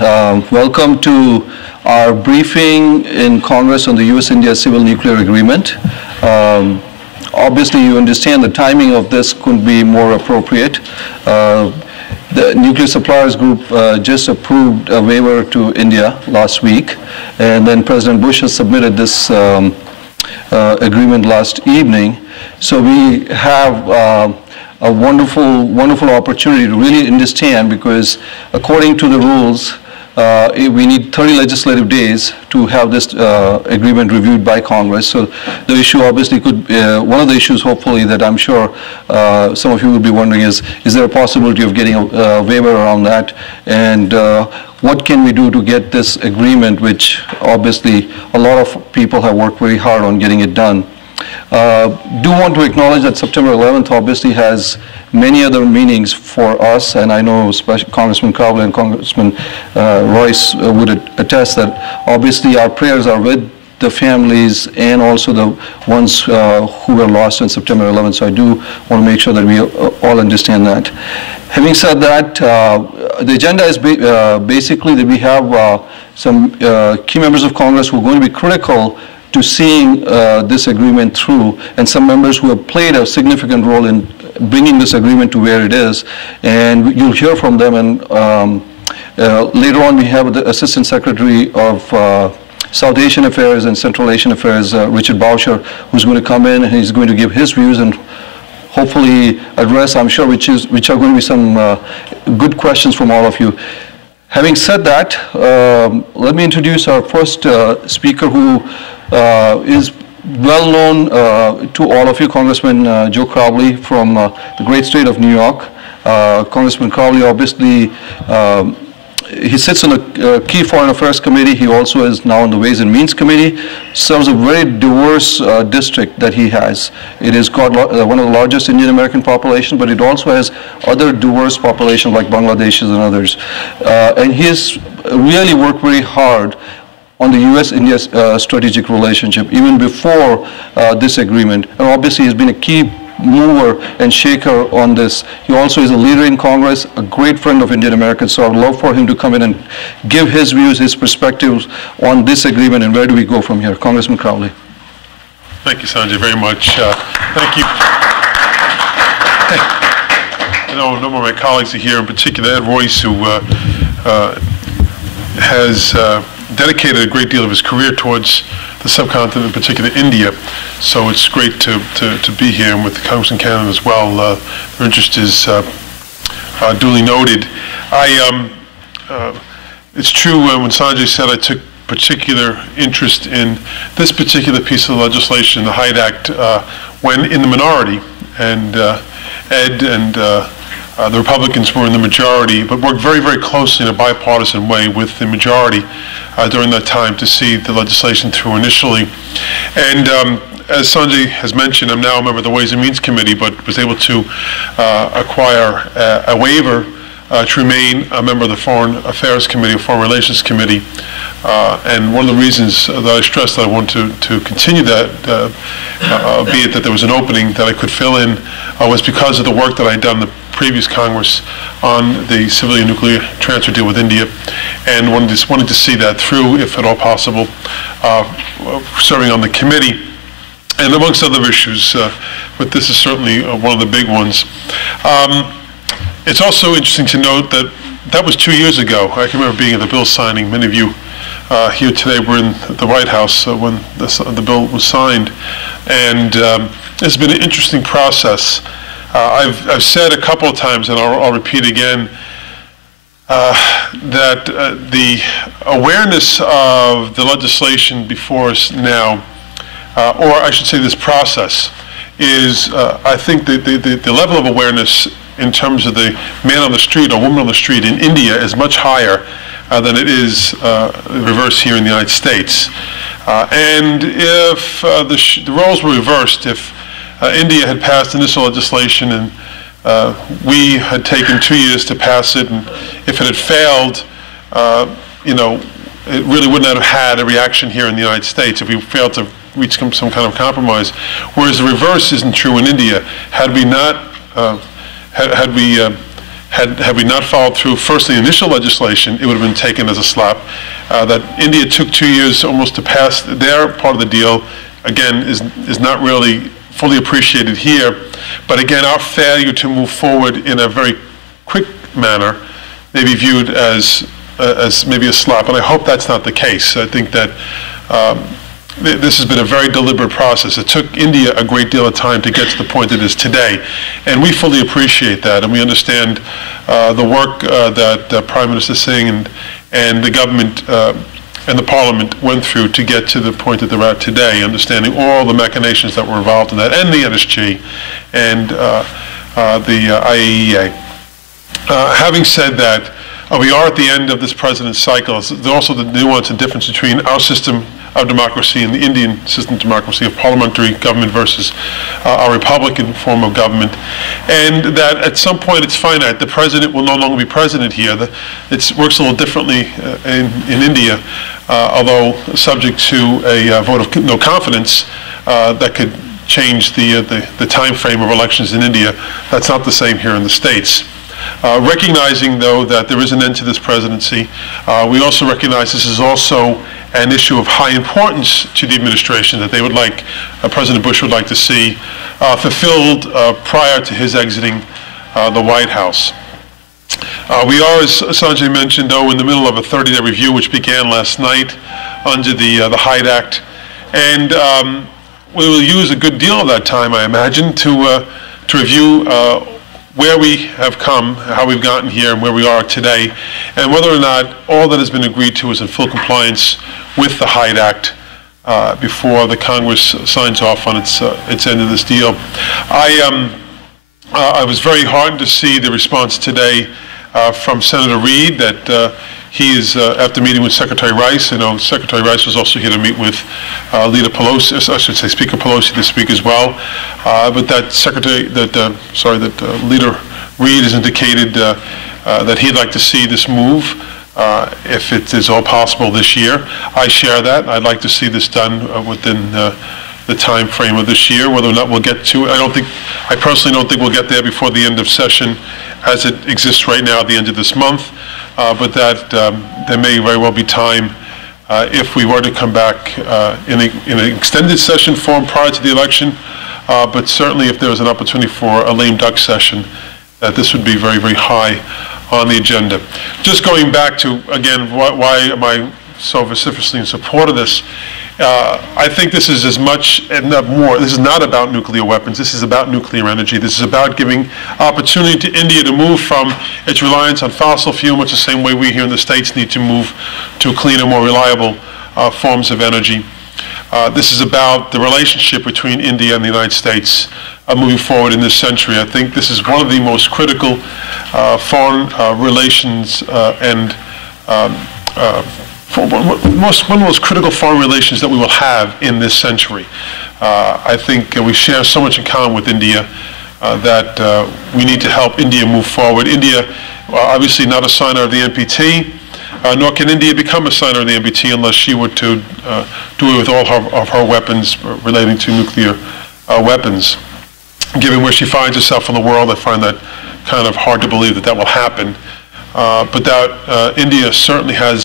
Welcome to our briefing in Congress on the U.S.-India Civil Nuclear Agreement. Obviously, you understand the timing of this couldn't be more appropriate. The Nuclear Suppliers Group just approved a waiver to India last week, and then President Bush has submitted this agreement last evening. So we have a wonderful opportunity to really understand, because according to the rules, we need 30 legislative days to have this agreement reviewed by Congress. So the issue obviously could, one of the issues hopefully that I'm sure some of you will be wondering is there a possibility of getting a waiver around that? And what can we do to get this agreement, which obviously a lot of people have worked very hard on getting it done. Do want to acknowledge that September 11th obviously has many other meanings for us, and I know especially Congressman Crowley and Congressman Royce would attest that obviously our prayers are with the families and also the ones who were lost on September 11th, so I do want to make sure that we all understand that. Having said that, the agenda is basically that we have some key members of Congress who are going to be critical to seeing this agreement through, and some members who have played a significant role in bringing this agreement to where it is, and you'll hear from them. And later on we have the Assistant Secretary of South Asian Affairs and Central Asian Affairs, Richard Boucher, who's going to come in and he's going to give his views and hopefully address, I'm sure, which are going to be some good questions from all of you. Having said that, let me introduce our first speaker, who is well known to all of you, Congressman Joe Crowley from the great state of New York. Congressman Crowley, obviously, he sits on the key Foreign Affairs Committee. He also is now on the Ways and Means Committee. Serves a very diverse district that he has. It has got one of the largest Indian American populations, but it also has other diverse populations like Bangladeshis and others. And he has really worked very hard on the U.S.-India strategic relationship, even before this agreement. And obviously he's been a key mover and shaker on this. He also is a leader in Congress, a great friend of Indian Americans, so I would love for him to come in and give his views, his perspectives on this agreement and where do we go from here. Congressman Crowley. Thank you, Sanjay, very much. Thank you. I know a number of my colleagues are here, in particular Ed Royce, who has dedicated a great deal of his career towards the subcontinent, in particular India. So it's great to be here, and with Congressman Cannon as well. Their interest is duly noted. It's true when Sanjay said I took particular interest in this particular piece of legislation, the Hyde Act, when in the minority, and Ed and the Republicans were in the majority, but worked very, very closely in a bipartisan way with the majority during that time to see the legislation through initially. And as Sanjay has mentioned, I'm now a member of the Ways and Means Committee, but was able to acquire a waiver to remain a member of the Foreign Affairs Committee, or Foreign Relations Committee. And one of the reasons that I stressed that I want to continue that, albeit that there was an opening that I could fill in, was because of the work that I had done in the previous Congress on the civilian nuclear transfer deal with India, and wanting to see that through, if at all possible, serving on the committee, and amongst other issues, but this is certainly one of the big ones. It's also interesting to note that that was 2 years ago. I can remember being at the bill signing. Many of you here today were in the White House when the bill was signed, and it's been an interesting process. I've said a couple of times, and I'll repeat again, that the awareness of the legislation before us now, or I should say this process, is I think the level of awareness in terms of the man on the street or woman on the street in India is much higher than it is reversed here in the United States. And if the roles were reversed, if India had passed initial legislation and we had taken 2 years to pass it, and if it had failed, you know, it really wouldn't have had a reaction here in the United States if we failed to reach some kind of compromise. Whereas the reverse isn't true in India. Had we not, had had we not followed through, first the initial legislation, it would have been taken as a slap. That India took 2 years almost to pass their part of the deal, again, is not really fully appreciated here. But again, our failure to move forward in a very quick manner may be viewed as maybe a slap, and I hope that's not the case. I think that this has been a very deliberate process. It took India a great deal of time to get to the point it is today, and we fully appreciate that, and we understand the work that Prime Minister Singh and the government and the Parliament went through to get to the point that they're at today, understanding all the machinations that were involved in that, and the NSG and the IAEA. Having said that, we are at the end of this president's cycle. There's also the nuance and difference between our system of democracy and the Indian system of democracy of parliamentary government versus our Republican form of government. And that at some point it's finite. The president will no longer be president here. It works a little differently in India, although subject to a vote of no confidence that could change the time frame of elections in India. That's not the same here in the States. Recognizing, though, that there is an end to this presidency, we also recognize this is also an issue of high importance to the administration that they would like, President Bush would like to see fulfilled prior to his exiting the White House. We are, as Sanjay mentioned, though, in the middle of a 30-day review which began last night under the Hyde Act, and we will use a good deal of that time, I imagine, to review where we have come, how we've gotten here, and where we are today, and whether or not all that has been agreed to is in full compliance with the Hyde Act before the Congress signs off on its end of this deal. I was very heartened to see the response today from Senator Reid that he is, after meeting with Secretary Rice, you know, Secretary Rice was also here to meet with Leader Pelosi, I should say Speaker Pelosi this week as well, but that Leader Reid has indicated that he'd like to see this move if it is all possible this year. I share that. I'd like to see this done within the time frame of this year. Whether or not we'll get to it, I personally don't think we'll get there before the end of session as it exists right now at the end of this month. But that there may very well be time if we were to come back in an extended session form prior to the election, but certainly if there was an opportunity for a lame duck session, that this would be very, very high on the agenda. Just going back to, again, why am I so vociferously in support of this? I think this is as much and not more. This is not about nuclear weapons. This is about nuclear energy. This is about giving opportunity to India to move from its reliance on fossil fuel, much the same way we here in the States need to move to cleaner, more reliable forms of energy. This is about the relationship between India and the United States moving forward in this century. I think this is one of the most critical foreign relations one of the most critical foreign relations that we will have in this century. I think we share so much in common with India that we need to help India move forward. India, obviously not a signer of the NPT, nor can India become a signer of the NPT unless she were to do it with all of her weapons relating to nuclear weapons. Given where she finds herself in the world, I find that kind of hard to believe that that will happen. But that India certainly has